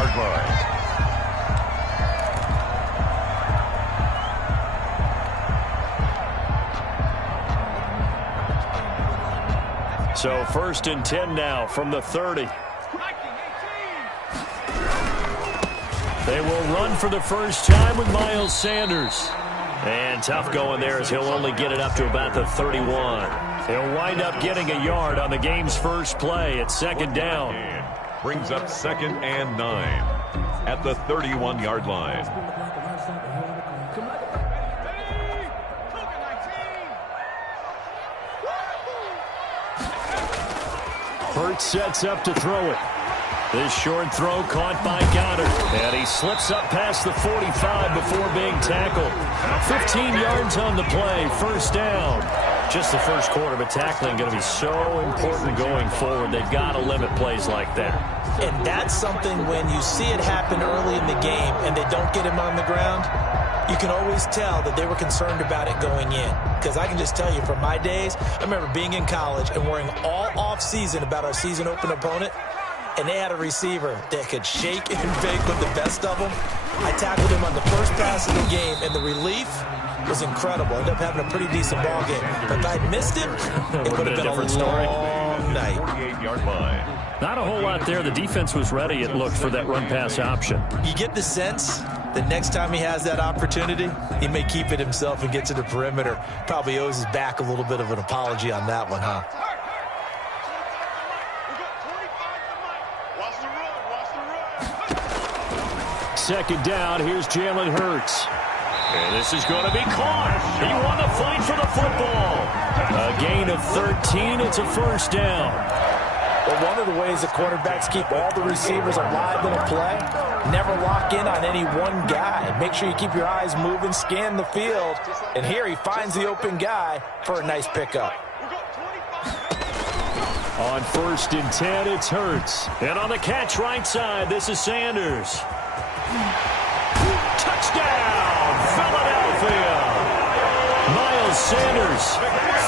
34-yard line. So 1st and 10 now from the 30. They will run for the first time with Miles Sanders. And tough going there as he'll only get it up to about the 31. He'll wind up getting a yard on the game's first play at 2nd down. Brings up 2nd and 9 at the 31-yard line. Hurts sets up to throw it. This short throw caught by Goddard. And he slips up past the 45 before being tackled. 15 yards on the play. 1st down. Just the first quarter, but tackling going to be so important going forward. They've got to limit plays like that. And that's something when you see it happen early in the game and they don't get him on the ground, you can always tell that they were concerned about it going in. Because I can just tell you from my days, I remember being in college and worrying all off-season about our season open opponent. And they had a receiver that could shake and bake with the best of them. I tackled him on the first pass of the game, and the relief was incredible. Ended up having a pretty decent ball game. But if I'd missed him, it would have been a long night. 48-yard line. Not a whole lot there. The defense was ready, it looked, for that run-pass option. You get the sense that next time he has that opportunity, he may keep it himself and get to the perimeter. Probably owes his back a little bit of an apology on that one, huh? Second down, here's Jalen Hurts. And this is going to be caught. He won the fight for the football. A gain of 13, it's a 1st down. Well, one of the ways the quarterbacks keep all the receivers alive in a play, never lock in on any one guy. Make sure you keep your eyes moving, scan the field. And here he finds the open guy for a nice pickup. On 1st and 10, it's Hurts. And on the catch right side, this is Sanders. Touchdown, Philadelphia. Miles Sanders,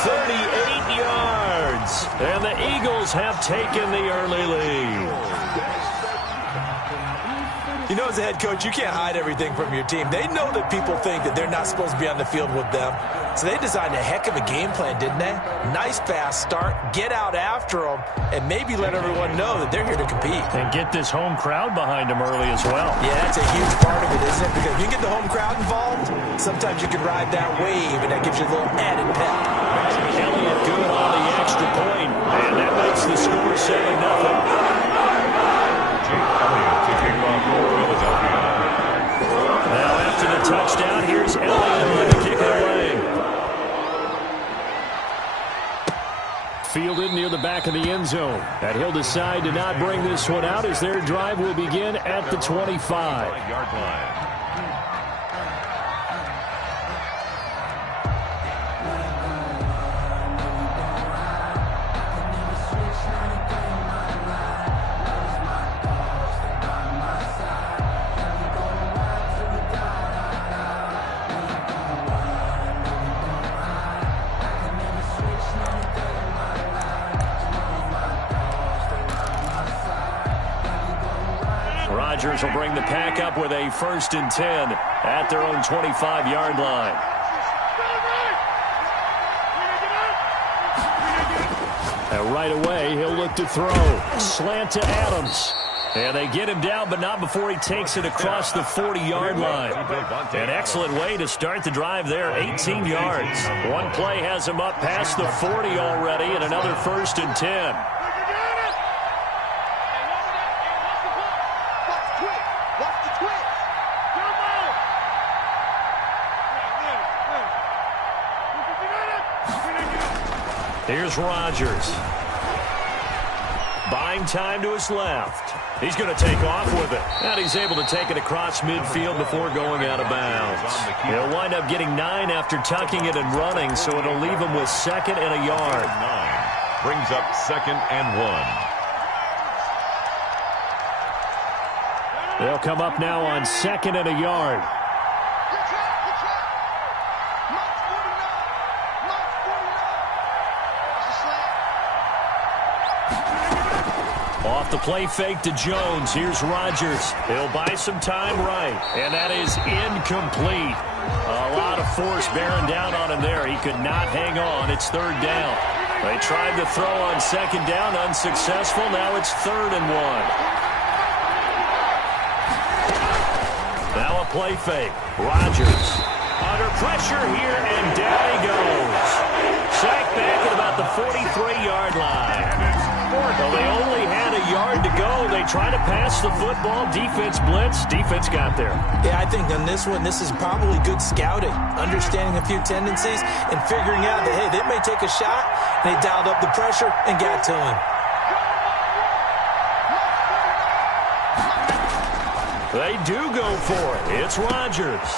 38 yards. And the Eagles have taken the early lead. You know, as a head coach, you can't hide everything from your team. They know that people think that they're not supposed to be on the field with them. So they designed a heck of a game plan, didn't they? Nice fast start, get out after them, and maybe let everyone know that they're here to compete. And get this home crowd behind them early as well. Yeah, that's a huge part of it, isn't it? Because if you get the home crowd involved, sometimes you can ride that wave, and that gives you a little added pep. Elliott good on the extra point, and that makes the score 7-0. Now after the touchdown, here's Elliott to kick it away. Fielded near the back of the end zone. And he'll decide to not bring this one out as their drive will begin at the 25-yard line. Rodgers will bring the pack up with a 1st and 10 at their own 25-yard line. And right away, he'll look to throw. Slant to Adams. And they get him down, but not before he takes it across the 40-yard line. An excellent way to start the drive there, 18 yards. One play has him up past the 40 already, and another 1st and 10. Here's Rodgers. Buying time to his left. He's going to take off with it. And he's able to take it across midfield before going out of bounds. He'll wind up getting 9 after tucking it and running, so it'll leave him with 2nd and a yard. 9 brings up 2nd and 1. They'll come up now on 2nd and a yard. Off the play fake to Jones. Here's Rodgers. He'll buy some time right. And that is incomplete. A lot of force bearing down on him there. He could not hang on. It's third down. They tried to throw on second down. Unsuccessful. Now it's 3rd and 1. Now a play fake. Rodgers under pressure here, and down he goes. Sacked back at about the 43-yard line. Well, they only had a yard to go. They tried to pass the football. Defense blitz. Defense got there. Yeah, I think on this one, this is probably good scouting, understanding a few tendencies, and figuring out that, hey, they may take a shot. They dialed up the pressure and got to him. They do go for it. It's Rodgers.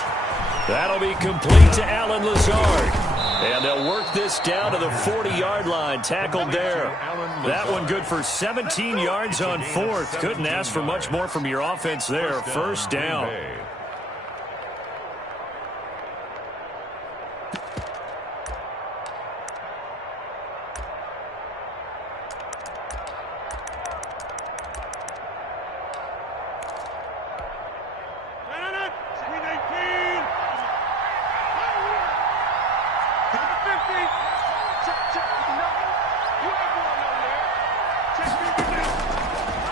That'll be complete to Allen Lazard. And they'll work this down to the 40-yard line. Tackled there. That one good for 17 yards on 4th. Couldn't ask for much more from your offense there. First down.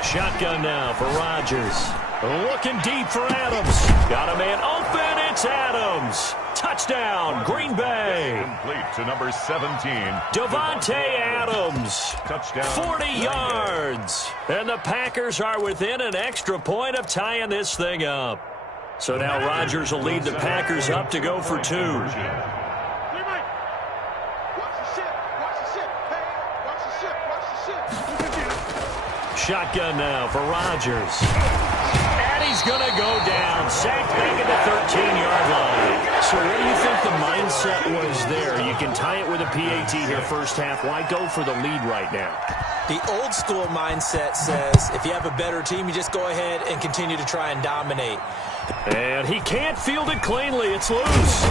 Shotgun now for Rodgers. Looking deep for Adams. Got a man open. It's Adams. Touchdown, Green Bay. Complete to number 17. Devontae Adams. Touchdown. 40 yards. And the Packers are within an extra point of tying this thing up. So now Rodgers will lead the Packers up to go for 2. Shotgun now for Rodgers. And he's going to go down. Sacked back at the 13-yard line. So what do you think the mindset was there? You can tie it with a PAT here first half. Why go for the lead right now? The old school mindset says if you have a better team, you just go ahead and continue to try and dominate. And he can't field it cleanly. It's loose.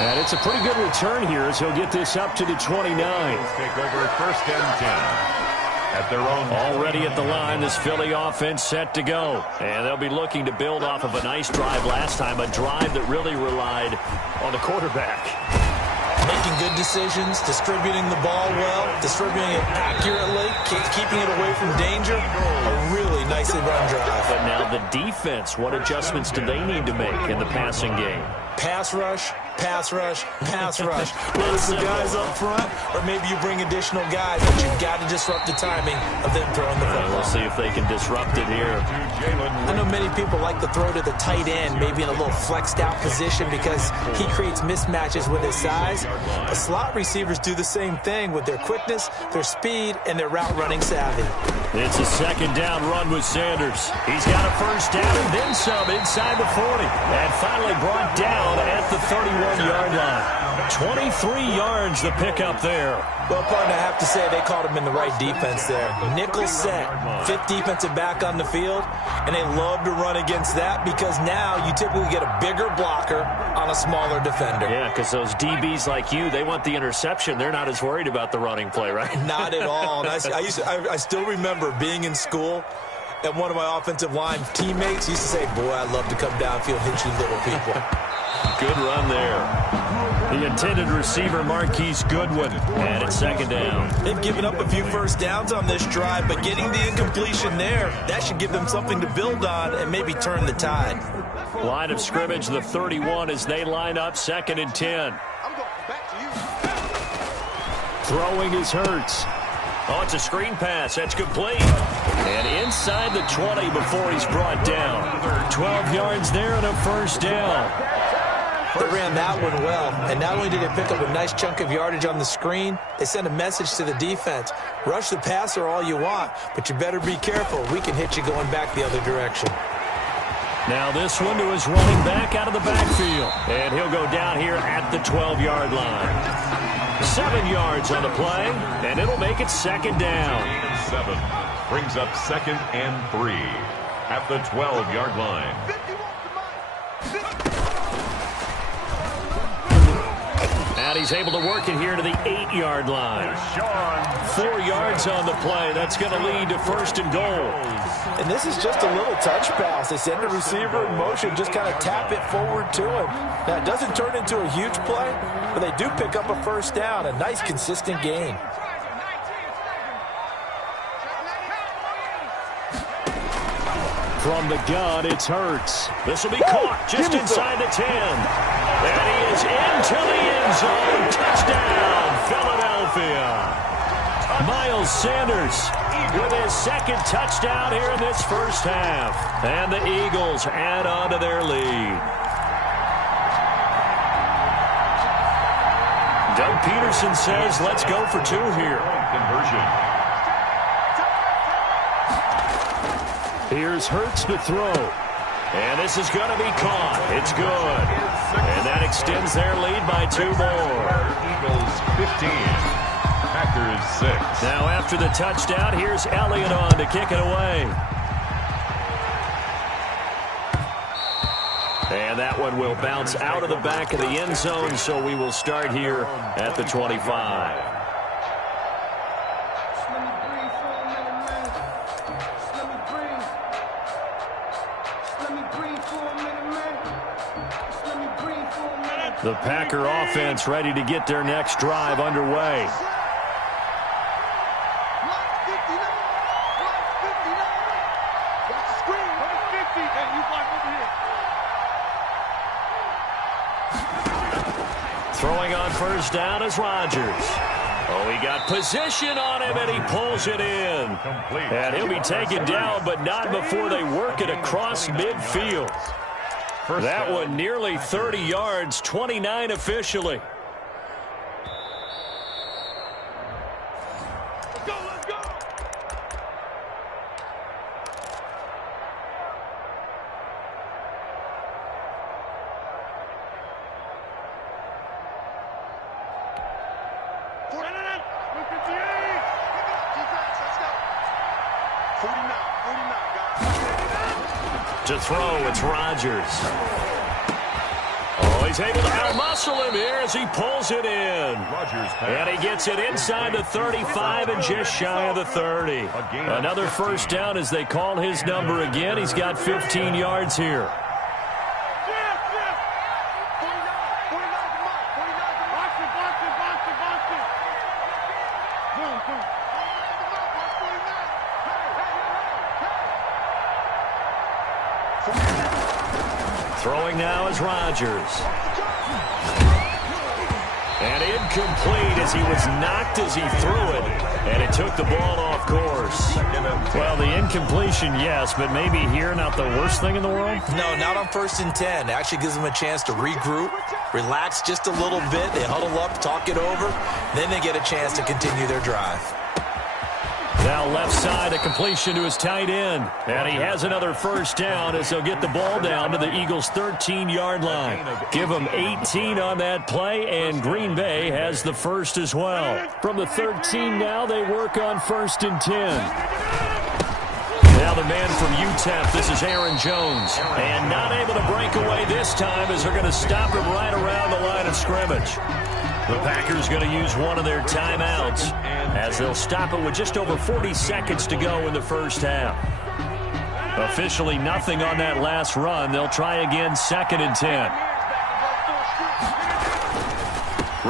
And it's a pretty good return here as he'll get this up to the 29. Take over 1st and 10 at their own. Already at the line, this Philly offense set to go. And they'll be looking to build off of a nice drive last time, a drive that really relied on the quarterback. Making good decisions, distributing the ball well, distributing it accurately, keeping it away from danger. A really nicely run drive. But now the defense, what adjustments do they need to make in the passing game? Pass rush, pass rush, pass rush. Whether it's the guys up front or maybe you bring additional guys, but you've got to disrupt the timing of them throwing the football. We'll see if they can disrupt it here. I know many people like to throw to the tight end, maybe in a little flexed out position because he creates mismatches with his size. But slot receivers do the same thing with their quickness, their speed, and their route running savvy. It's a 2nd down run with Sanders. He's got a 1st down and then some inside the 40. And finally brought down at the 31-yard line. 23 yards the pickup there. Well, partner, I have to say they caught him in the right defense there. Nickel set, 5th defensive back on the field, and they love to run against that because now you typically get a bigger blocker on a smaller defender. Yeah, because those DBs like you, they want the interception. They're not as worried about the running play, right? Not at all. And I still remember being in school, and one of my offensive line teammates used to say, boy, I'd love to come downfield and hit you little people. Good run there. The intended receiver, Marquise Goodwin. And it's 2nd down. They've given up a few 1st downs on this drive, but getting the incompletion there, that should give them something to build on and maybe turn the tide. Line of scrimmage, the 31 as they line up 2nd and 10. Throwing is Hurts. Oh, it's a screen pass. That's complete. And inside the 20 before he's brought down. 12 yards there and a 1st down. They ran that one well, and not only did they pick up a nice chunk of yardage on the screen, they sent a message to the defense. Rush the passer all you want, but you better be careful. We can hit you going back the other direction. Now this one to his running back out of the backfield. And he'll go down here at the 12-yard line. 7 yards on the play, and it'll make it 2nd down. 7 brings up 2nd and 3 at the 12-yard line. And he's able to work it here to the 8-yard line. 4 yards on the play. That's going to lead to 1st and goal. And this is just a little touch pass. They send the receiver in motion, just kind of tap it forward to him. Now, it doesn't turn into a huge play, but they do pick up a 1st down. A nice, consistent gain. From the gun, it's Hurts. This will be caught just inside the 10. And he is into the end zone. Touchdown, Philadelphia. Miles Sanders with his 2nd touchdown here in this first half. And the Eagles add on to their lead. Doug Peterson says, let's go for 2 here. Conversion. Here's Hurts to throw. And this is going to be caught. It's good. And that extends their lead by 2 more. Eagles 15. Packers 6. Now after the touchdown, here's Elliott on to kick it away. And that one will bounce out of the back of the end zone, so we will start here at the 25. The Packer offense ready to get their next drive underway. Throwing on 1st down is Rodgers. Oh, he got position on him, and he pulls it in. And he'll be taken down, but not before they work it across midfield. That one nearly 30 yards, 29 officially. Let's go, let's go. To throw, it's Rodgers. Oh, he's able to outmuscle him here as he pulls it in. And he gets it inside the 35 and just shy of the 30. Another 1st down as they call his number again. He's got 15 yards here. Throwing now is Rodgers. And incomplete as he was knocked as he threw it. And it took the ball off course. Well, the incompletion, yes, but maybe here not the worst thing in the world? No, not on 1st and 10. It actually gives them a chance to regroup, relax just a little bit. They huddle up, talk it over. Then they get a chance to continue their drive. Now left side, a completion to his tight end. And he has another 1st down as they'll get the ball down to the Eagles' 13-yard line. Give them 18 on that play, and Green Bay has the 1st as well. From the 13 now, they work on 1st and 10. Now the man from UTEP, this is Aaron Jones. And not able to break away this time as they're going to stop him right around the line of scrimmage. The Packers going to use one of their timeouts as they'll stop it with just over 40 seconds to go in the first half. Officially nothing on that last run. They'll try again 2nd and 10.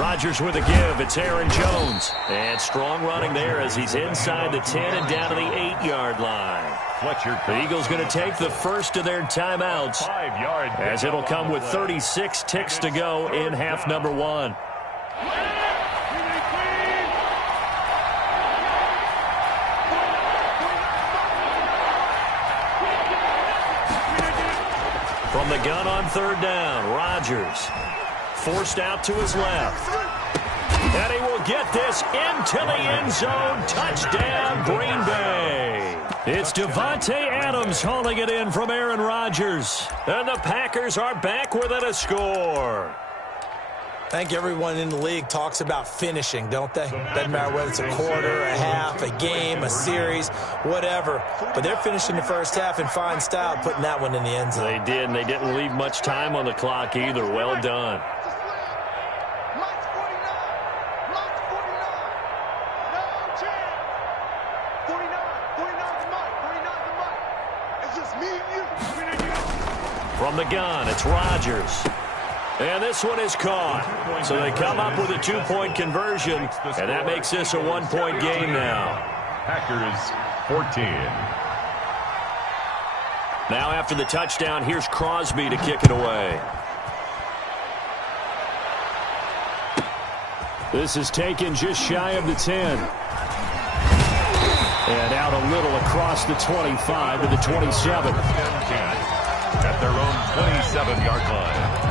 Rodgers with a give. It's Aaron Jones. And strong running there as he's inside the 10 and down to the 8-yard line. The Eagles going to take the first of their timeouts as it'll come with 36 ticks to go in half number 1. From the gun on 3rd down, Rodgers forced out to his left. And he will get this into the end zone. Touchdown, Green Bay. It's Devontae Adams hauling it in from Aaron Rodgers. And the Packers are back within a score. I think everyone in the league talks about finishing, don't they? Doesn't matter whether it's a quarter, a half, a game, a series, whatever. But they're finishing the first half in fine style, putting that one in the end zone. They did, and they didn't leave much time on the clock either. Well done. From the gun, it's Rodgers. And this one is caught. So they come up with a 2-point conversion, and that makes this a 1-point game now. Packers 14. Now after the touchdown, here's Crosby to kick it away. This is taken just shy of the 10. And out a little across the 25 to the 27. At their own 27-yard line.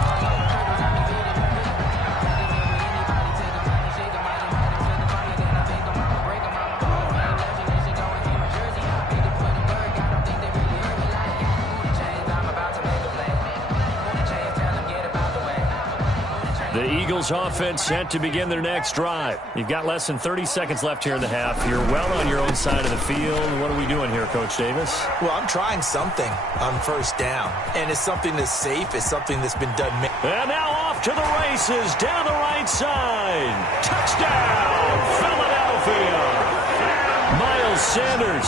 The Eagles offense set to begin their next drive. You've got less than 30 seconds left here in the half. You're well on your own side of the field. What are we doing here, Coach Davis? Well, I'm trying something on first down. And it's something that's safe. It's something that's been done. And now off to the races down the right side. Touchdown, Philadelphia. Miles Sanders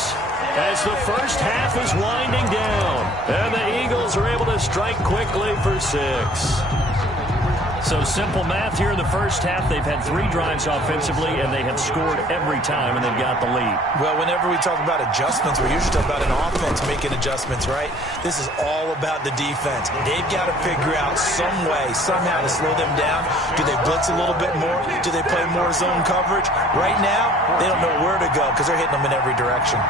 as the first half is winding down. And the Eagles are able to strike quickly for 6. So simple math here in the first half. They've had 3 drives offensively, and they have scored every time, and they've got the lead. Well, whenever we talk about adjustments, we're usually talking about an offense making adjustments, right? This is all about the defense. They've got to figure out some way, somehow to slow them down. Do they blitz a little bit more? Do they play more zone coverage? Right now, they don't know where to go because they're hitting them in every direction.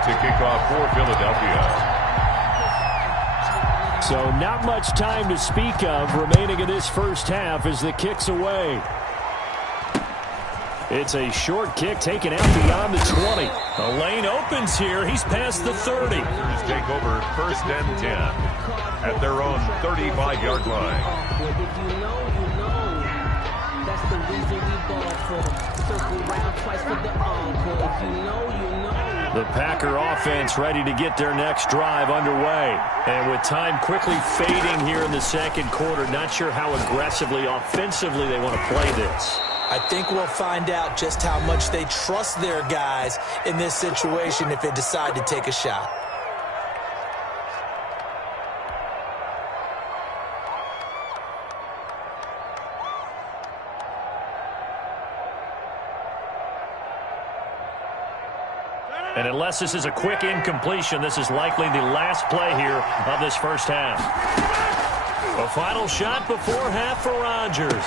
To kick off for Philadelphia. So not much time to speak of remaining in this first half as the kick's away. It's a short kick taken out beyond the 20. A lane opens here. He's past the 30. Take over first and 10 at their own 35-yard line. That's the reason we ball for. Circle round twice for the encore. If you know, you know. The Packer offense ready to get their next drive underway. And with time quickly fading here in the second quarter, not sure how aggressively, offensively they want to play this. I think we'll find out just how much they trust their guys in this situation if they decide to take a shot. And unless this is a quick incompletion, this is likely the last play here of this first half. A final shot before half for Rodgers.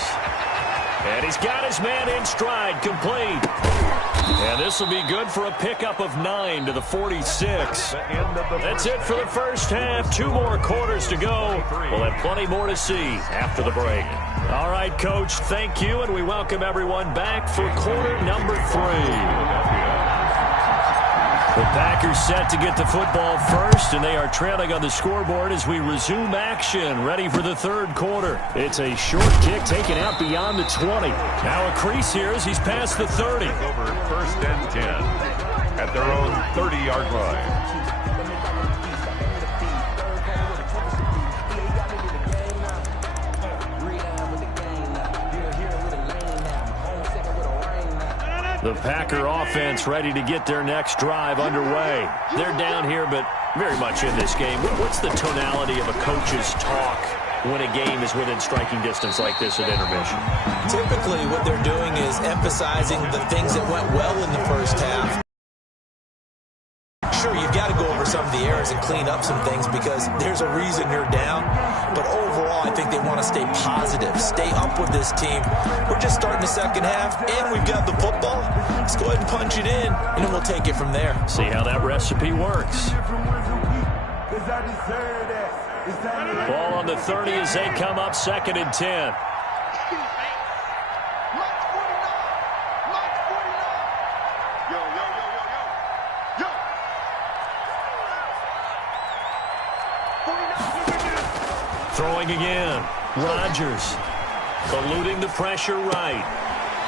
And he's got his man in stride, complete. And this will be good for a pickup of 9 to the 46. That's it for the first half. 2 more quarters to go. We'll have plenty more to see after the break. All right, Coach, thank you, and we welcome everyone back for quarter number 3. The Packers set to get the football first, and they are trailing on the scoreboard as we resume action, ready for the third quarter. It's a short kick taken out beyond the 20. Now a crease here as he's past the 30. Over first and 10 at their own 30-yard line. The Packer offense ready to get their next drive underway. They're down here, but very much in this game. What's the tonality of a coach's talk when a game is within striking distance like this at intermission? Typically, what they're doing is emphasizing the things that went well in the first half. Sure, you've got to go over some of the errors and clean up some things because there's a reason you're down. But overall, I think they want to stay positive, stay up with this team. We're just starting the second half, and we've got the football. Let's go ahead and punch it in, and then we'll take it from there. See how that recipe works. Ball on the 30 as they come up second and 10. Throwing again. Rodgers eluding the pressure right.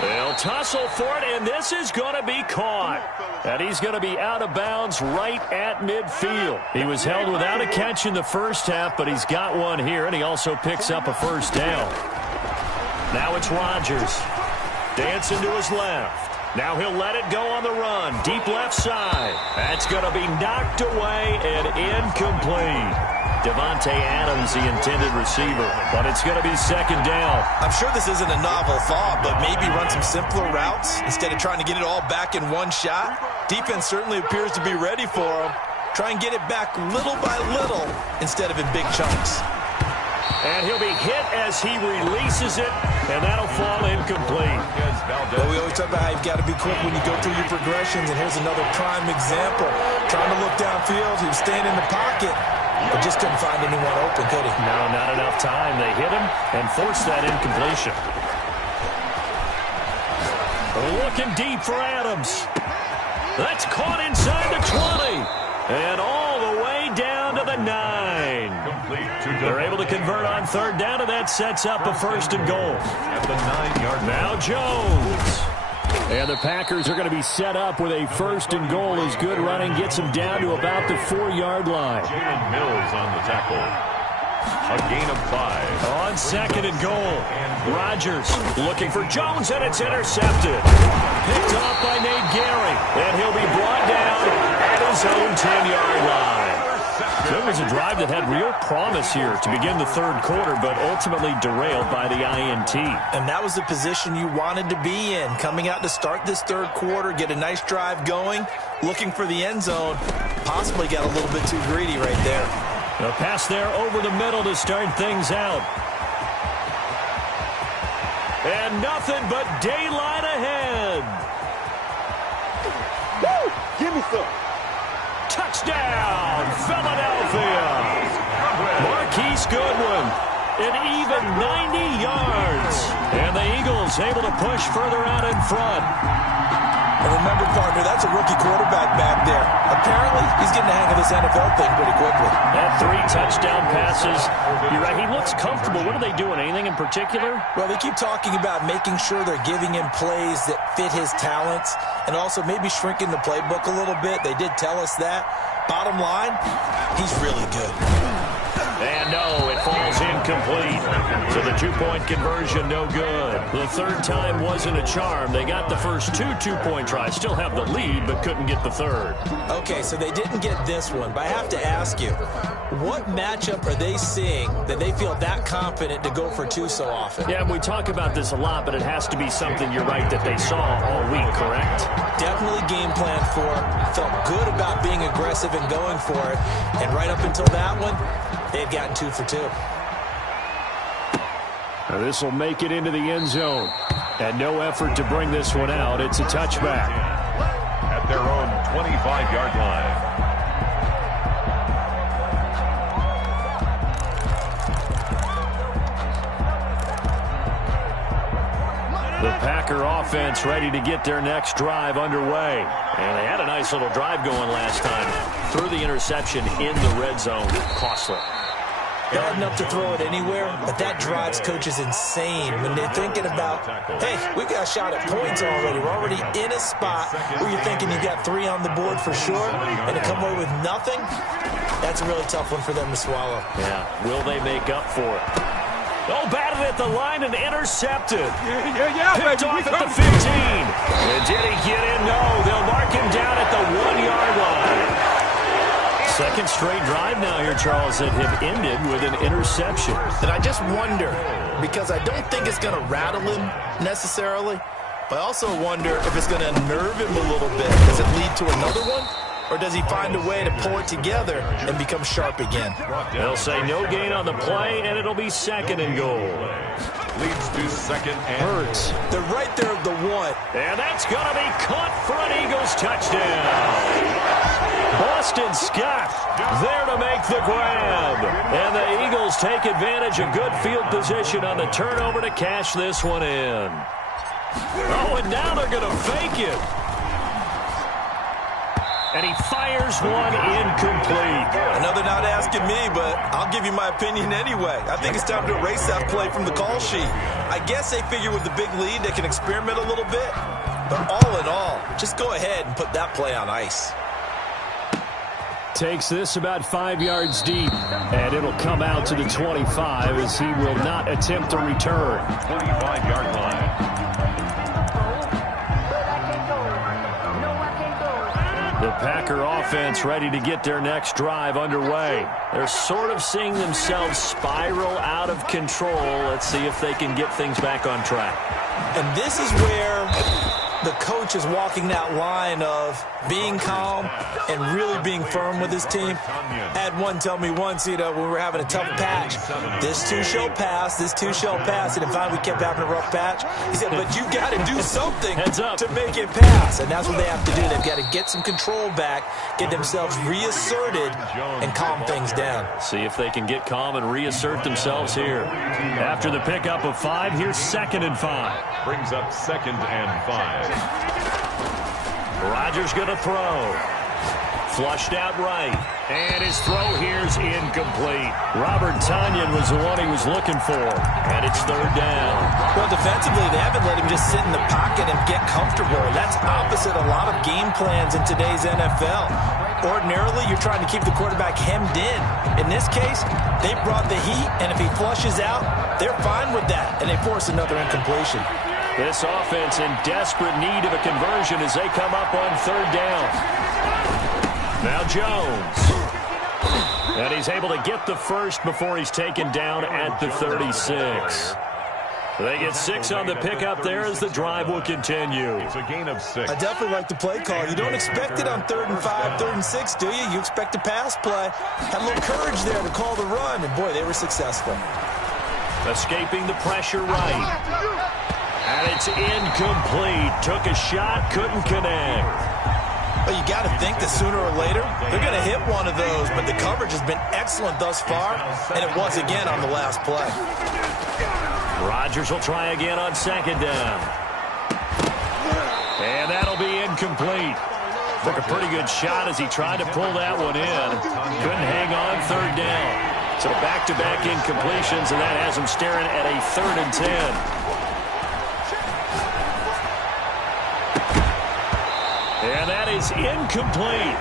They'll tussle for it, and this is going to be caught. And he's going to be out of bounds right at midfield. He was held without a catch in the first half, but he's got one here, and he also picks up a first down. Now it's Rodgers. Dancing to his left. Now he'll let it go on the run. Deep left side. That's going to be knocked away and incomplete. Devontae Adams, the intended receiver, but it's going to be second down. I'm sure this isn't a novel thought, but maybe run some simpler routes instead of trying to get it all back in one shot. Defense certainly appears to be ready for him. Try and get it back little by little instead of in big chunks. And he'll be hit as he releases it, and that'll fall incomplete. Well, we always talk about how you've got to be quick when you go through your progressions, and here's another prime example. Trying to look downfield, he was staying in the pocket, but just couldn't find anyone open, could he? No, not enough time. They hit him and forced that incompletion. Looking deep for Adams. That's caught inside the 20. And all the way down to the 9. They're able to convert on third down, and that sets up a first and goal. At the 9-yard line. Now Jones. And the Packers are going to be set up with a first and goal as good running gets them down to about the 4-yard line. Jalen Mills on the tackle. A gain of 5. On second and goal. Rodgers looking for Jones, and it's intercepted. Picked off by Nate Gary, and he'll be brought down at his own 10-yard line. It was a drive that had real promise here to begin the third quarter, but ultimately derailed by the INT. And that was the position you wanted to be in. Coming out to start this third quarter, get a nice drive going, looking for the end zone. Possibly got a little bit too greedy right there. A pass there over the middle to start things out. And nothing but daylight ahead. Woo! Give me some. Touchdown, Philadelphia. Marquise Goodwin, an even 90 yards. And the Eagles able to push further out in front. And remember, partner, that's a rookie quarterback back there. Apparently, he's getting the hang of this NFL thing pretty quickly. And 3 touchdown passes. You're right, he looks comfortable. What are they doing? Anything in particular? Well, they keep talking about making sure they're giving him plays that fit his talents and also maybe shrinking the playbook a little bit. They did tell us that. Bottom line, he's really good. And no, it falls incomplete. So the 2-point conversion, no good. The third time wasn't a charm. They got the first 2 2-point tries. Still have the lead, but couldn't get the third. Okay, so they didn't get this one, but I have to ask you, what matchup are they seeing that they feel that confident to go for 2 so often? Yeah, we talk about this a lot, but it has to be something, you're right, that they saw all week, correct? Definitely game plan for it. Felt good about being aggressive and going for it. And right up until that one, they had gotten 2 for 2. Now this will make it into the end zone. And no effort to bring this one out. It's a touchback. At their own 25-yard line. The Packer offense ready to get their next drive underway. And they had a nice little drive going last time. Threw the interception in the red zone. Costly. Bad enough to throw it anywhere, but that drives coaches insane when they're thinking about, hey, we've got a shot at points already. We're already in a spot where you're thinking you got 3 on the board for sure, and to come away with nothing, that's a really tough one for them to swallow. Yeah, will they make up for it? Oh, batted at the line and intercepted. Picked off at the 15. And did he get in? No, they'll mark him down at the 1-yard line. Second straight drive now here, Charles, that have ended with an interception. And I just wonder, because I don't think it's going to rattle him necessarily, but I also wonder if it's going to unnerve him a little bit. Does it lead to another one? Or does he find a way to pull it together and become sharp again? They'll say no gain on the play, and it'll be second and goal. Leads to second and Hurts. They're right there at the 1. And that's going to be caught for an Eagles touchdown. Boston Scott there to make the grab. And the Eagles take advantage of good field position on the turnover to cash this one in. Oh, and now they're going to fake it. And And he fires one incomplete. I know they're not asking me, but I'll give you my opinion anyway. I think it's time to erase that play from the call sheet. I guess they figure with the big lead they can experiment a little bit. But all in all, just go ahead and put that play on ice. Takes this about 5 yards deep, and it'll come out to the 25 as he will not attempt a return. 25-yard line. The Packer offense ready to get their next drive underway. They're sort of seeing themselves spiral out of control. Let's see if they can get things back on track. And this is where the coach is walking that line of being calm and really being firm with his team. I had one tell me once, when we were having a tough patch, this too shall pass, this too shall pass. And finally we kept having a rough patch. He said, but you got to do something to make it pass. And that's what they have to do. They've got to get some control back, get themselves reasserted, and calm things down. See if they can get calm and reassert themselves here. After the pickup of 5, here's 2nd and 5. Brings up 2nd and 5. Rodgers going to throw. Flushed out right. And his throw here's incomplete. Robert Tonyan was the one he was looking for. And it's 3rd down. Well, defensively, they haven't let him just sit in the pocket and get comfortable. That's opposite a lot of game plans in today's NFL. Ordinarily, you're trying to keep the quarterback hemmed in. In this case, they brought the heat, and if he flushes out, they're fine with that, and they force another incompletion. This offense in desperate need of a conversion as they come up on 3rd down. Now Jones. And he's able to get the first before he's taken down at the 36. They get 6 on the pickup there as the drive will continue. It's a gain of 6. I definitely like the play call. You don't expect it on 3rd and 5, 3rd and 6, do you? You expect a pass play. Had a little courage there to call the run, and boy, they were successful. Escaping the pressure right. And it's incomplete. Took a shot, couldn't connect. Well, you got to think that sooner or later, they're going to hit one of those, but the coverage has been excellent thus far, and it was again on the last play. Rodgers will try again on 2nd down. And that'll be incomplete. Took a pretty good shot as he tried to pull that one in. Couldn't hang on 3rd down. So back-to-back incompletions, and that has him staring at a 3rd and 10. And that is incomplete.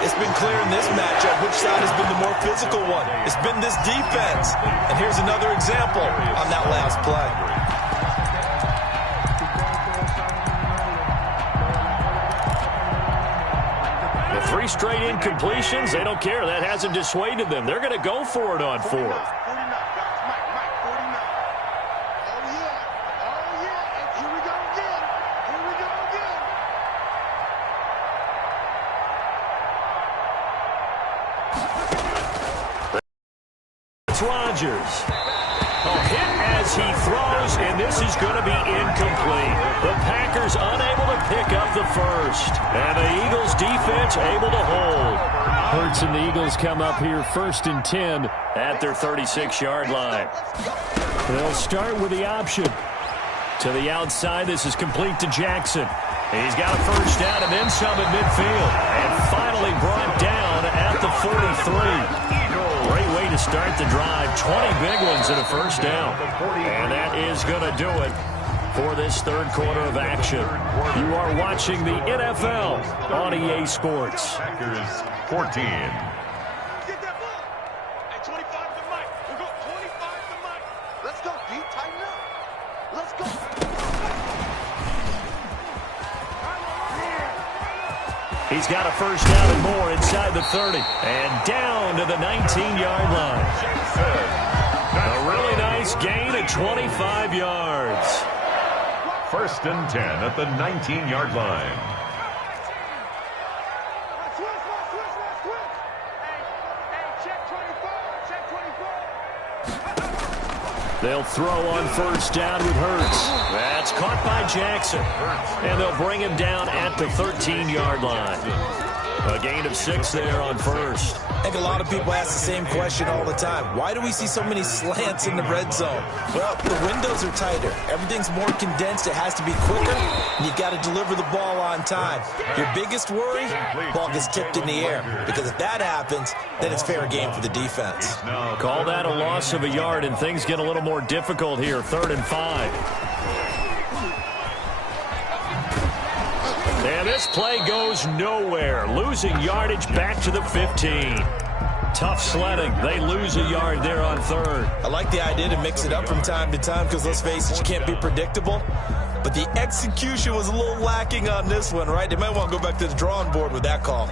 It's been clear in this matchup which side has been the more physical one. It's been this defense. And here's another example on that last play. The 3 straight incompletions, they don't care. That hasn't dissuaded them. They're going to go for it on 4th. Rodgers. A hit as he throws, and this is going to be incomplete. The Packers unable to pick up the first. And the Eagles defense able to hold. Hurts and the Eagles come up here 1st and 10 at their 36-yard line. They'll start with the option. To the outside, this is complete to Jackson. He's got a first down and then some at midfield. And finally brought down at the 43. Great way to start the drive. 20 big ones and a first down. And that is going to do it for this 3rd quarter of action. You are watching the NFL on EA Sports. Packers 14. Get that ball. Hey, 25 to Mike. We'll go 25 to Mike. Let's go, D. Tighten up. Let's go. He's got a first down and more inside the 30. And down to the 19-yard line. A really nice gain of 25 yards. 1st and 10 at the 19-yard line. They'll throw on 1st down with Hurts. That's caught by Jackson. And they'll bring him down at the 13-yard line. A gain of 6 there on first. I think a lot of people ask the same question all the time. Why do we see so many slants in the red zone? Well, the windows are tighter. Everything's more condensed. It has to be quicker. And you've got to deliver the ball on time. Your biggest worry, ball gets tipped in the air. Because if that happens, then it's fair game for the defense. Call that a loss of a yard, and things get a little more difficult here. 3rd and 5. And this play goes nowhere. Losing yardage back to the 15. Tough sledding. They lose a yard there on 3rd. I like the idea to mix it up from time to time because, let's face it, you can't be predictable. But the execution was a little lacking on this one, right? They might want to go back to the drawing board with that call.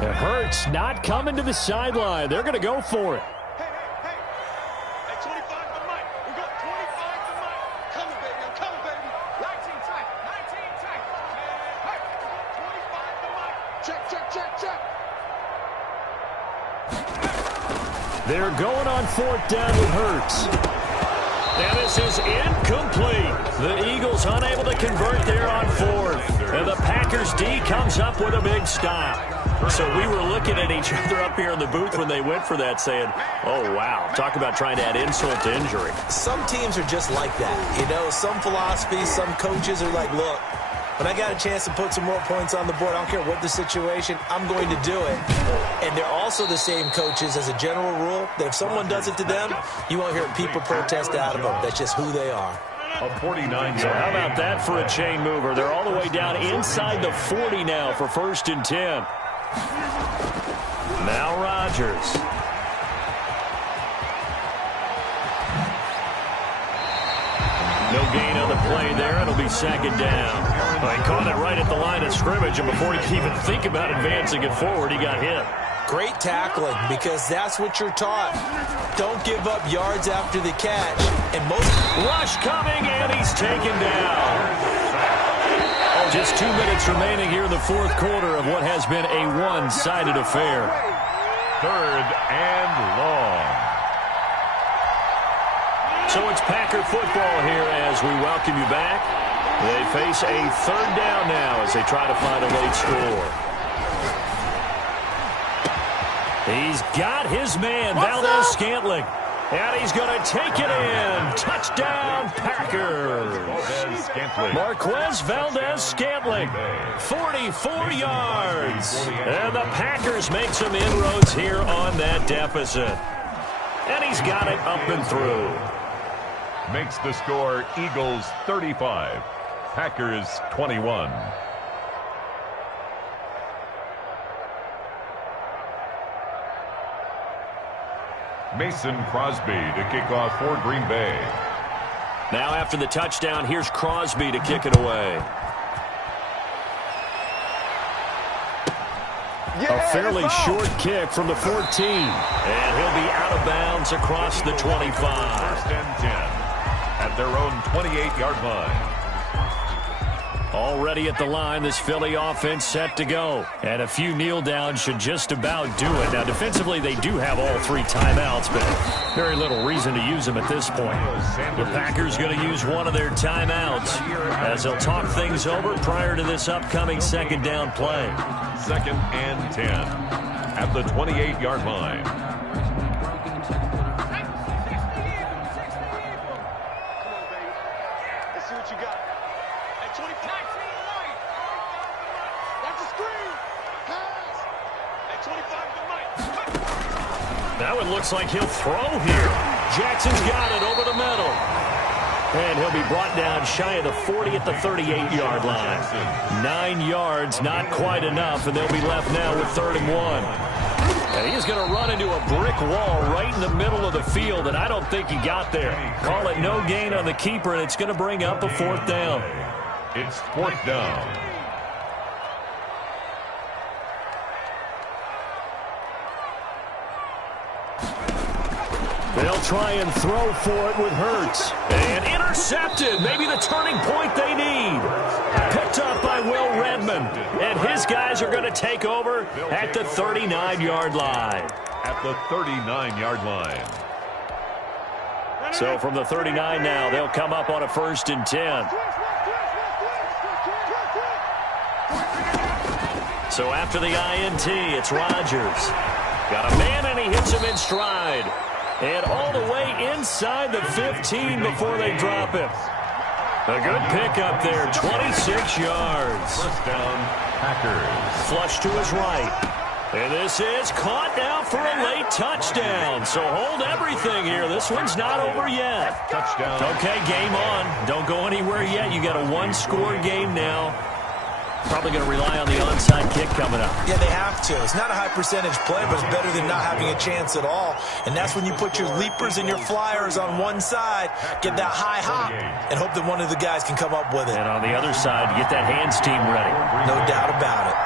It hurts not coming to the sideline. They're going to go for it. They're going on 4th down with Hurts. And this is incomplete. The Eagles unable to convert there on 4th. And the Packers D comes up with a big stop. So we were looking at each other up here in the booth when they went for that saying, oh, wow, talk about trying to add insult to injury. Some teams are just like that. You know, some philosophies, some coaches are like, look, when I got a chance to put some more points on the board, I don't care what the situation, I'm going to do it. And they're also the same coaches as a general rule that if someone does it to them, you won't hear people protest out of them. That's just who they are. A 49. So how about that for a chain mover? They're all the way down inside the 40 now for 1st and 10. Now Rodgers. No gain on the play there. It'll be 2nd down. Well, he caught it right at the line of scrimmage, and before he could even think about advancing it forward, he got hit. Great tackling, because that's what you're taught. Don't give up yards after the catch. And most rush coming, and he's taken down. Just 2 minutes remaining here in the 4th quarter of what has been a one-sided affair. 3rd and long. So it's Packer football here as we welcome you back. They face a 3rd down now as they try to find a late score. He's got his man, Valdez-Scantling. And he's going to take it in. Touchdown, Packers. Marquez Valdez-Scantling, 44 yards. And the Packers make some inroads here on that deficit. And he's got it up and through. Makes the score Eagles 35, Packers 21. Mason Crosby to kick off for Green Bay. Now after the touchdown, here's Crosby to kick it away. A fairly short kick from the 14. And he'll be out of bounds across the 25. 1st and 10 at their own 28-yard line. Already at the line, this Philly offense set to go. And a few kneel downs should just about do it. Now, defensively, they do have all 3 timeouts, but very little reason to use them at this point. The Packers going to use one of their timeouts as they'll talk things over prior to this upcoming 2nd down play. 2nd and 10 at the 28-yard line. Now it looks like he'll throw here. Jackson's got it over the middle. And he'll be brought down shy of the 40 at the 38-yard line. 9 yards, not quite enough, and they'll be left now with 3rd and 1. And he's going to run into a brick wall right in the middle of the field, and I don't think he got there. Call it no gain on the keeper, and it's going to bring up a 4th down. It's 4th down. They'll try and throw for it with Hurts. And intercepted. Maybe the turning point they need. Picked up by Will Redmond. And his guys are going to take over at the 39-yard line. At the 39-yard line. So from the 39 now, they'll come up on a 1st and 10. So after the INT, it's Rodgers. Got a man, and he hits him in stride. And all the way inside the 15 before they drop him. A good pickup there, 26 yards. First down, Packers. Flush to his right. And this is caught now for a late touchdown. So hold everything here. This one's not over yet. Touchdown. Okay, game on. Don't go anywhere yet. You got a one-score game now. Probably going to rely on the onside kick coming up. Yeah, they have to. It's not a high percentage play, but it's better than not having a chance at all. And that's when you put your leapers and your flyers on one side, get that high hop, and hope that one of the guys can come up with it. And on the other side, get that hands team ready. No doubt about it.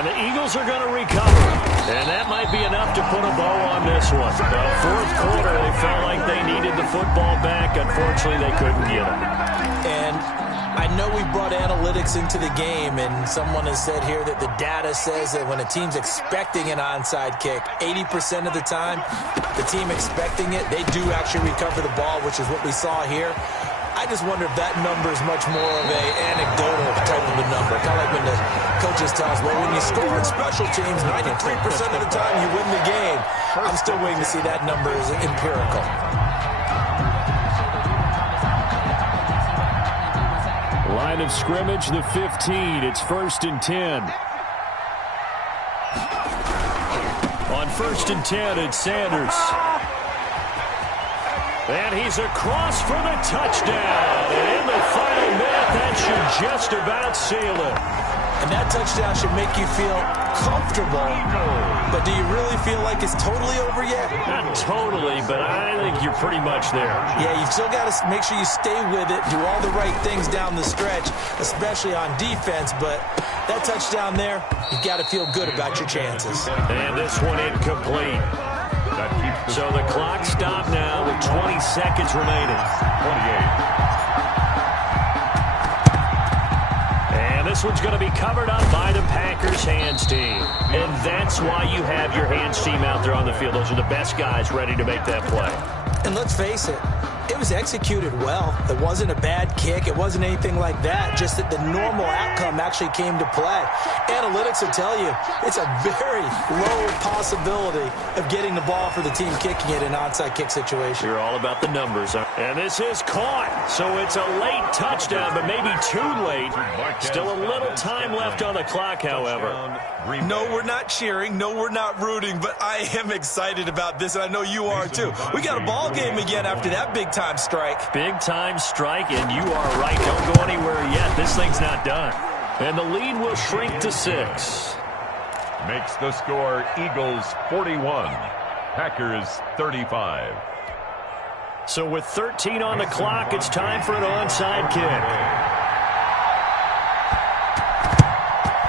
And the Eagles are going to recover. And that might be enough to put a bow on this one. The fourth quarter, they felt like they needed the football back. Unfortunately, they couldn't get it. And I know we brought analytics into the game, and someone has said here that the data says that when a team's expecting an onside kick, 80% of the time, the team expecting it, they do actually recover the ball, which is what we saw here. I just wonder if that number is much more of a anecdotal type of a number. Kind of like when the coaches tell us, well, when you score on special teams, 93% of the time you win the game. I'm still waiting to see that number as empirical. Line of scrimmage, the 15. It's 1st and 10. On 1st and 10, it's Sanders. And he's across for the touchdown. And in the final minute, that should just about seal it. And that touchdown should make you feel comfortable. But do you really feel like it's totally over yet? Not totally, but I think you're pretty much there. Yeah, you've still got to make sure you stay with it, do all the right things down the stretch, especially on defense. But that touchdown there, you've got to feel good about your chances. And this one incomplete. So the clock stopped now with 20 seconds remaining. 28. And this one's going to be covered up by the Packers hands team. And that's why you have your hands team out there on the field. Those are the best guys ready to make that play. And let's face it, it was executed well. It wasn't a bad kick. It wasn't anything like that. Just that the normal outcome actually came to play. Analytics will tell you it's a very low possibility of getting the ball for the team kicking it in an onside kick situation. You're all about the numbers. And this is caught. So it's a late touchdown, but maybe too late. Still a little time left on the clock, however. No, we're not cheering. No, we're not rooting. But I am excited about this, and I know you are too. We got a ball game again after that big-time strike. Big-time strike, and you are right. Don't go anywhere yet. This thing's not done. And the lead will shrink to 6. Makes the score Eagles 41, Packers 35. So with 13 on the clock, it's time for an onside kick.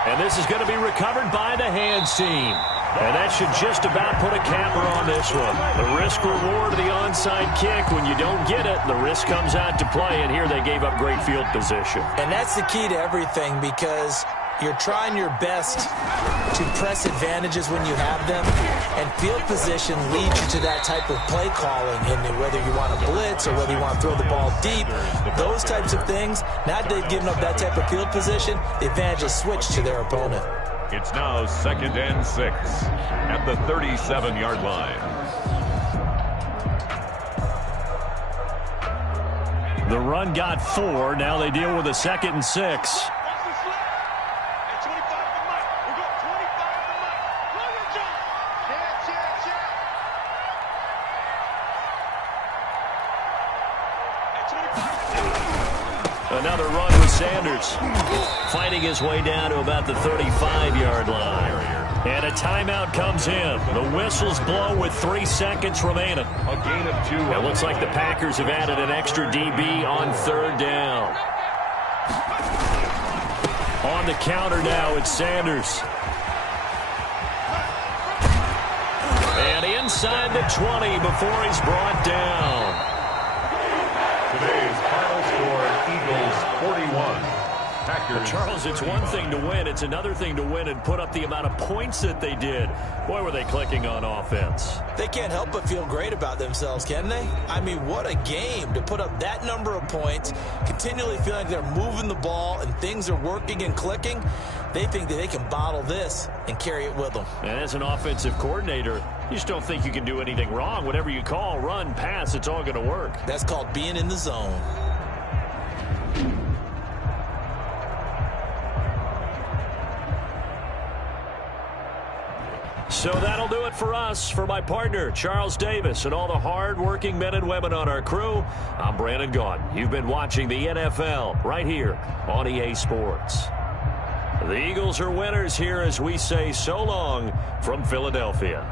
And this is going to be recovered by the hands team. And that should just about put a capper on this one. The risk-reward of the onside kick, when you don't get it, the risk comes out to play, and here they gave up great field position. And that's the key to everything, because you're trying your best to press advantages when you have them, and field position leads you to that type of play calling, and whether you want to blitz or whether you want to throw the ball deep, those types of things. Now that they've given up that type of field position, the advantage is switched to their opponent. It's now 2nd and 6 at the 37-yard line. The run got 4. Now they deal with a 2nd and 6. Another run with Sanders, fighting his way down to about the 35-yard line. And a timeout comes in. The whistles blow with 3 seconds remaining. A gain of 2. It looks like the Packers have added an extra DB on 3rd down. On the counter now, it's Sanders. And inside the 20 before he's brought down. Today's final score, Eagles 41, Packers. Charles, it's one thing to win. It's another thing to win and put up the amount of points that they did. Boy, were they clicking on offense. They can't help but feel great about themselves, can they? I mean, what a game to put up that number of points, continually feel like they're moving the ball and things are working and clicking. They think that they can bottle this and carry it with them. And as an offensive coordinator, you just don't think you can do anything wrong. Whatever you call, run, pass, it's all going to work. That's called being in the zone. So that'll do it for us. For my partner, Charles Davis, and all the hard-working men and women on our crew, I'm Brandon Gaudin. You've been watching the NFL right here on EA Sports. The Eagles are winners here as we say so long from Philadelphia.